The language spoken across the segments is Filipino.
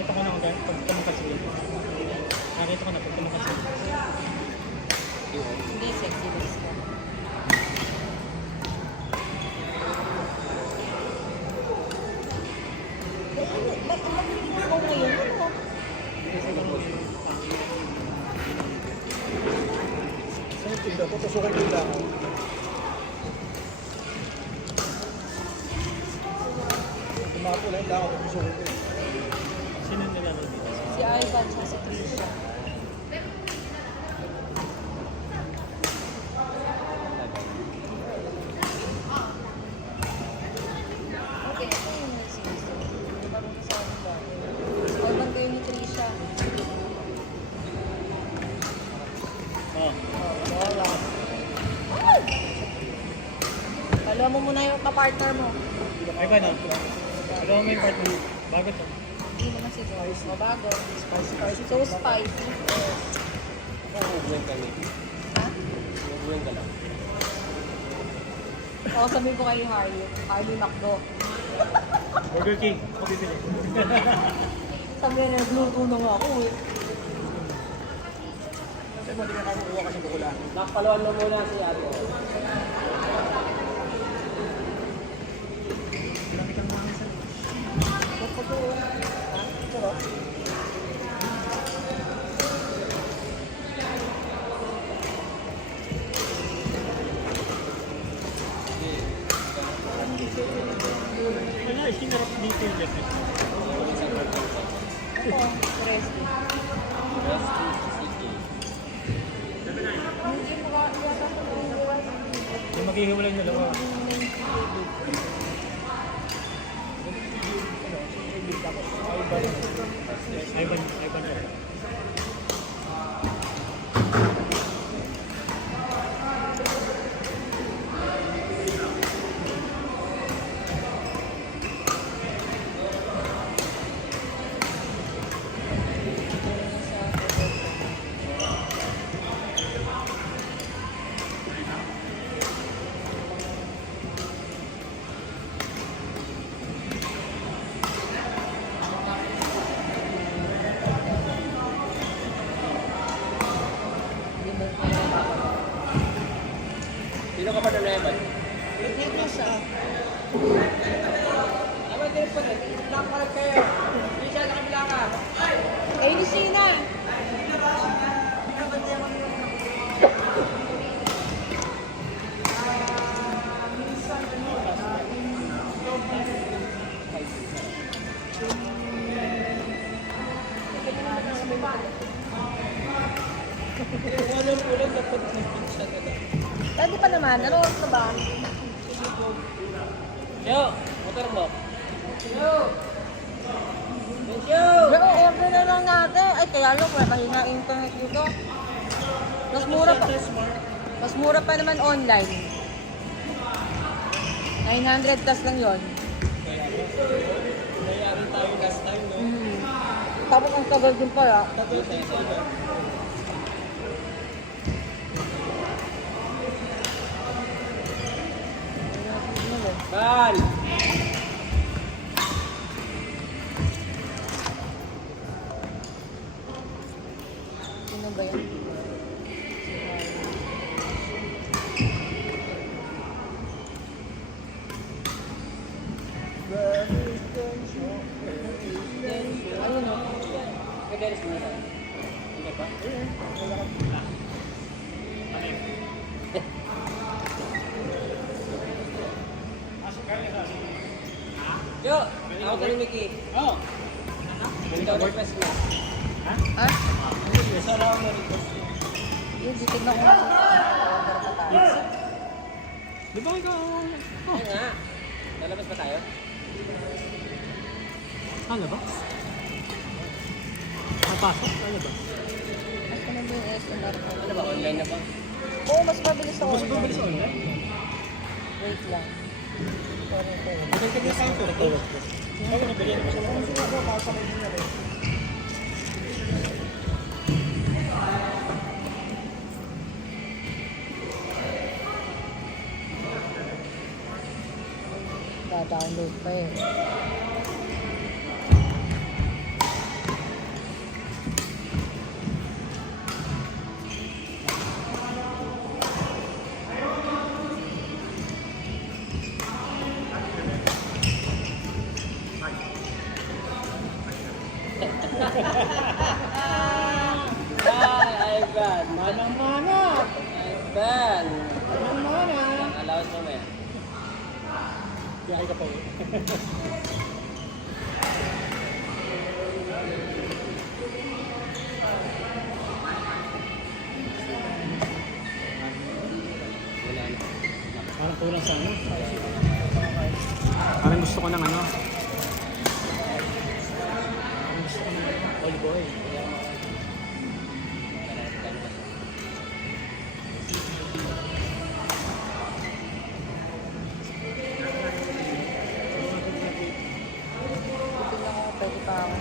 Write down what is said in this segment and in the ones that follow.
Nakita ko na kung pag tumakas yun. Nakita ko na pag tumakas yun. Hindi, sexy box ka. Ba't ang magiging ako ngayon? Ano? Saan yung tinda? Tutusukin ko lang. Tumapo lang lang ako, tutusukin ko. Sino nilalaro dito? Si Ivan sa si Trisha. Okay, ito yung nagsisisi. Bagong kasama ba? Ivan kayo ni Trisha. Oh. Wala. Kalawa mo muna yung kapartner mo. Ay ba na? Alam mo yung partner mo. Bago to. Hindi naman si Joyce. Mabago. Spicy. So spicy. Ubuhin ka lang. Ha? Ubuhin ka lang. Oo, sabihin ko kay Harley. Harley Macdo. Burger King. Ako bibili. Sabi niya, nagluto na nga ako eh. Kasi mo, di ka kakukuha kasi bukula. Nakpaluan mo muna si Ate. Marami kang mga isa. Wala, sinarap dito yung left. Ako, Resty. Hindi mo ka, yata ko na yung iwan. Yung maghihiwalay na dalawa. Ivan. Sino ka pa na naman? Ito siya. Naman din po na. Nakapalag kayo. Hindi siya sa kabila ka. Eh, ni Sina. Walang pulang dapat na siya na lang. Pwede pa naman. Ano oras na ba? Yo! Motor mo. Yo! Yo! Pero order na lang natin. Ay, kaya lang, wala mahina internet dito. Mas mura pa. Mas mura pa naman online. 900 plus lang yon. Nangyari tayo last time, no? Tapos ang tagal din pala. Bal! Sino ba yan? Ayun o. Kadalas mo na. Hindi pa? Yo! Ako ka ni Mickey. Oh! Ikaw request mo. Ha? Isa lang ako request mo. Yun, titignan ko nga. Order pa tayo. Di ba ikaw? Ayun nga. Lalabas ba tayo? Ano ba? Papasok? Ano ba? Mas ka na ba yung SNR ko? Ano ba? Online na ba? Oo, mas mabilis sa Mas online. mabilis online? Wait lang. Sorry ko. Magkakagay sa ito. Ako nabili na kasi Kung sino ako, makasakay niya rin. Da-download pa eh. ba yan? Ano naman ah? Allowance mamaya. Biyahe ka pa eh. Wala na. Parang kulang sa ano. Parang gusto ko ng ano. Parang gusto ko ng olive oil. Tingnan ko pwede pa ako.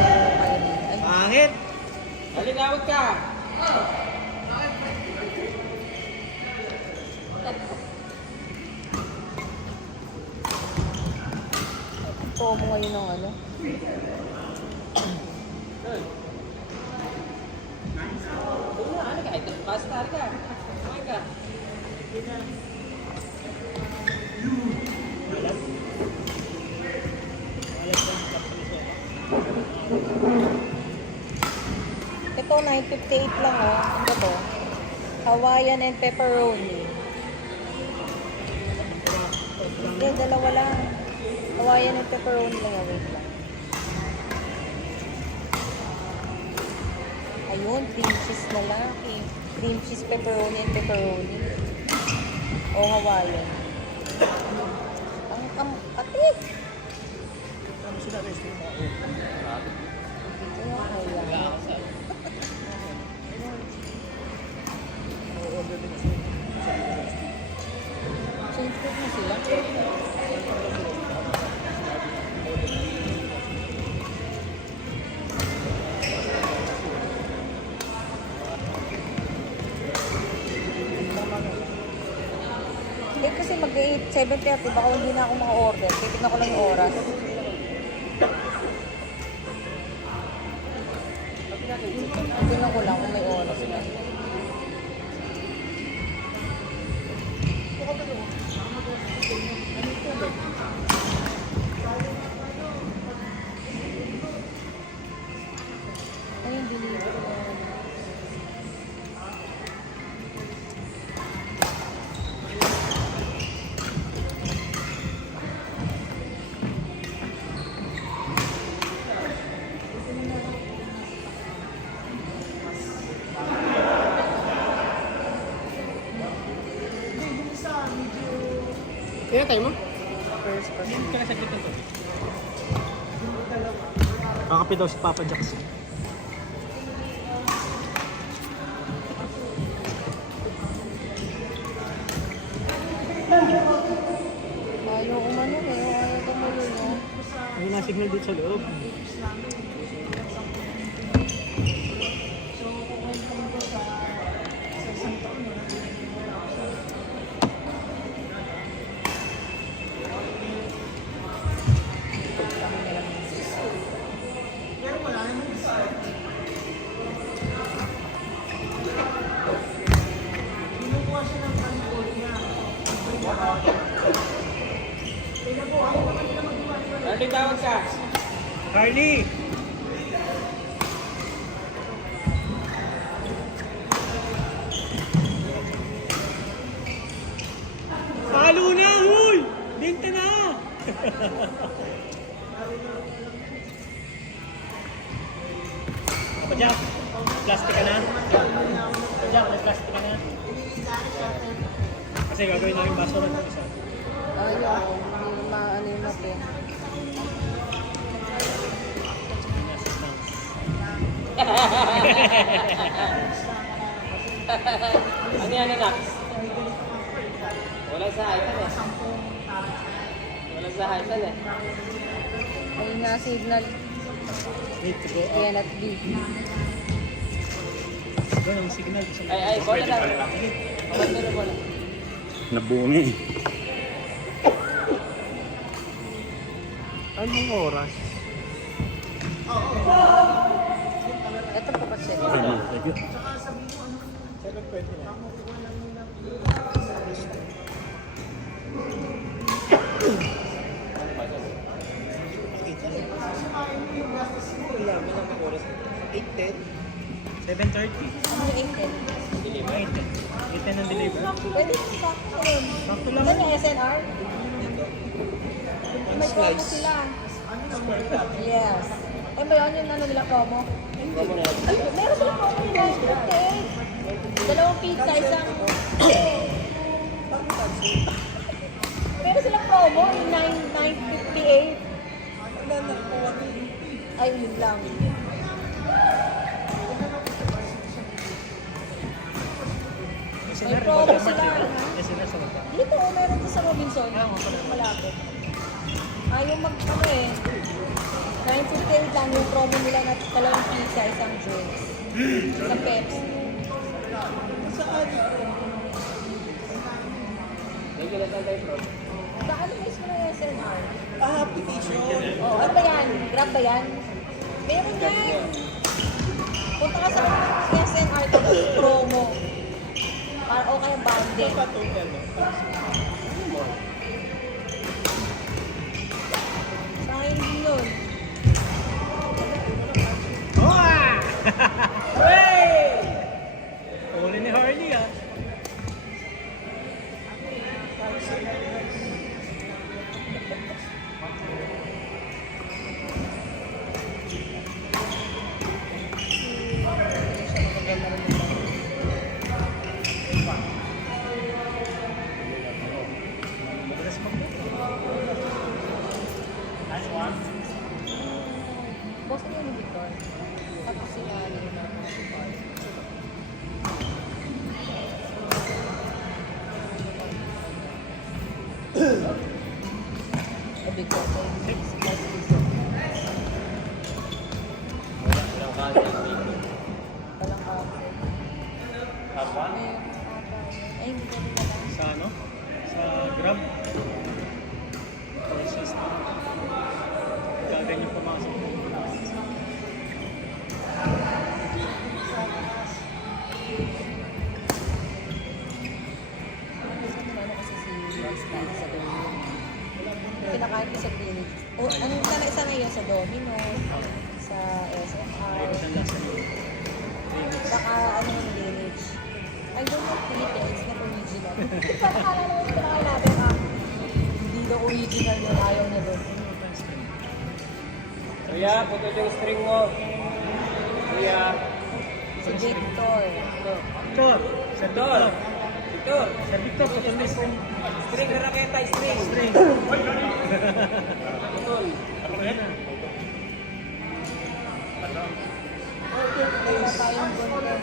Ay, Pangit! Halinawag ka! ito mo ngayon ng ano. Ano ka? Ito, basta ka. Kumain ka. Ito, 958 lang oh. Ano ba to? Hawaiian and pepperoni. Hindi, dalawa lang. Hawaiian and pepperoni lang. Wait lang. Ayun, cream cheese na lang. Cream cheese, pepperoni and pepperoni. O Hawaiian. Ang ati! Ano sila rest yung mga Kaya kaya. order din kasi. Change food na sila. Eh kasi mag-8, 7:30, baka hindi na ako maka-order. Titignan ko lang yung oras. Tingnan ko lang kung may oras na. Ayun, delivery ko. Kaya tayo mo? First person. Kaya saglit nito. Kakape daw si Papa Jackson. Ayaw umano eh. Ayaw tumuloy no. May na-signal dito sa loob. Halinawag ka! Carly! Palo na! Uy! Benta na! Papa Jack, plastic ka na? Papa Jack, may plastic ka na? Kasi gagawin namin baso na ito isa. Ayaw. Hindi maano yung natin. Ano yan, anak? Walang sahitan eh. Walang sahitan eh. Ayun nga signal. Need to go up. Cannot be. Doon ang signal. Ay, bola lang. Bola na bola. Nabungi. Anong oras? Ito po kasi. Thank you. 7:20 na. oras? 8:10? 7:30. Ano yung 8 Deliver. 8:10 ang deliver. Pwede yung sakto yun. Sakto lang. Saan yung SNR? Dito. May promo sila. Yes. Ay ba yun yung ano nila promo? Ay, meron sila promo yung 958. Dalawang pizza, isang... Meron silang promo yung 958. Ay, yun lang. May promo sila. SNR sa baba. Dito, meron din sa Robinson. Malapit. Yung ano eh. 958 lang yung promo nila na dalawang pizza, isang juice. Isang Pepsi. Sa ano mismo na yung SNR? Application. Oh, ano ba yan? Grab ba yan? Meron yan. Punta ka sa SNR tapos promo. Para o kaya bundle. Total, no? Sa akin din yun. Uli ni Harley ah. Nice one. Boss niya ni Victor. Tapos sila ni Victor. Walang kape. Tapa? Ay, hindi ko rin alam. Sa ano? Sa Grab? Or system? Gaganyan pumasok. Ano kasi si Rockstar sa Domino. Kinakain ko sa clinic. O, ang isa na yun sa Domino, sa SFR, Ayun ang lasa niyo. baka ano yung lineage. I don't know Twitter, it's not original. Parang akala naman yung kinakain natin hindi daw original yun, ayaw niya doon. Kuya, puto yung string mo. Kuya. Si Victor. Victor! Sa Victor. Victor! Victor. Sa Victor, patulis. String na raketa, string. String. Putol. Wala tayong doon.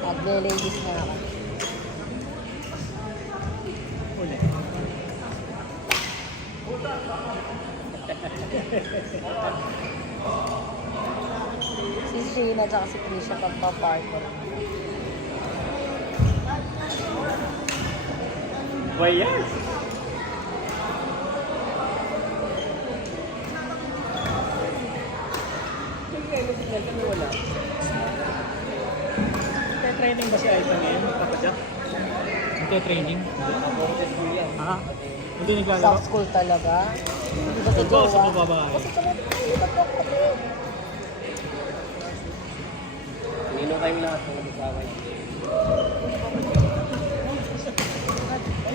Nagle-ladies na ako. Uli. Si Sheena at si Trisha pagpa-partner. Bayas! Training ba si Aitan ngayon? Papadyak? Hindi training? Ha? Hindi naglalaro? Sa school talaga. Hindi ba si Ito, sa Jowa? babae. Kasi kumapit ka nila po kasi. Nino kayong lahat ng nagkakaway.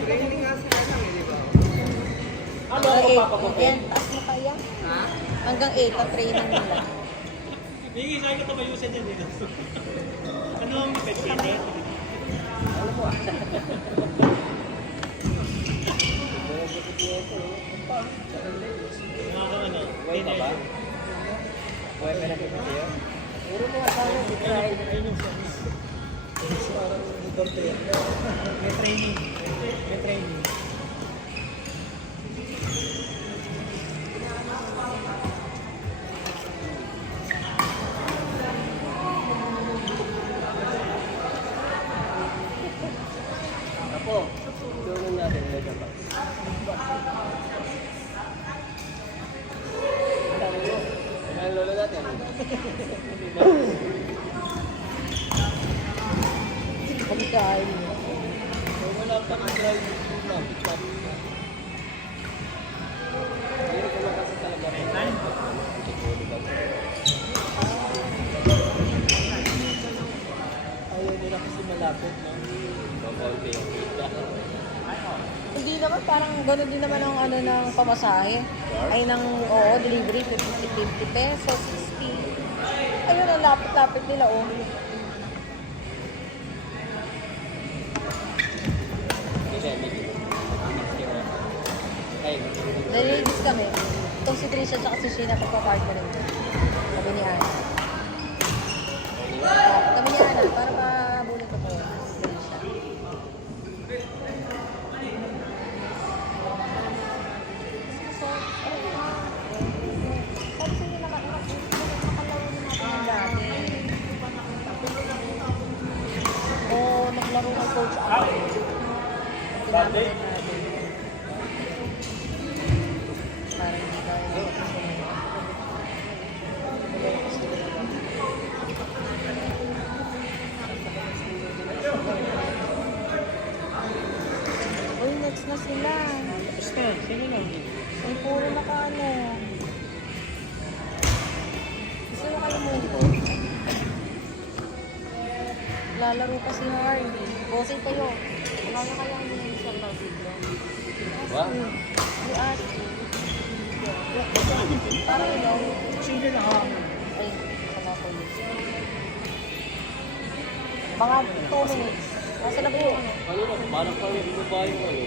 Training nga sila lang eh, di ba? Ano ako papakupin? Taas mo kaya? Hanggang 8 ang training nila. Hindi, sa'yo ko tamayusin yan dito. Ano ang pet kit? Buhay pa ba? Buhay pa na kita sa'yo? Puro mga tao, try. May training. May training. Apo, tulungan natin medyo pa. Ang lolo natin. Pagkain mo. Wala pa ang drive na pick-up. Hindi ko makasi talaga. Ayaw nila kasi malapit na. Konti yung pizza. Hindi naman, parang gano'n din naman ang ano ng pamasahe. Ay ng, oo, delivery, 50 pesos, 60. Ayun, ang lapit-lapit nila, oh. Nalilibis kami. Itong si Trisha at si Sheena pagpa-partner rin. Kami ni Ana. Kami ni Ana, para mabulit ko po. Si Trisha. So, sabi sa inyo nakalaro na natin yung dati. O, naglaro ng coach ako. Tinapin natin. Parang hindi tayo uy, next na sila. Basta, sino na? Ay, puro naka-ano. Sino kayo mo? Lalaro pa si Hardy. Bossing kayo. Wala na kayang hindi siya pag-video. Wow. Ni Ate. Parang ikaw. Single na ako. Ay, wala ko yun. Mga 2 minutes. Nasa na po yung ano? Ano na, parang kami bumaba yung ano.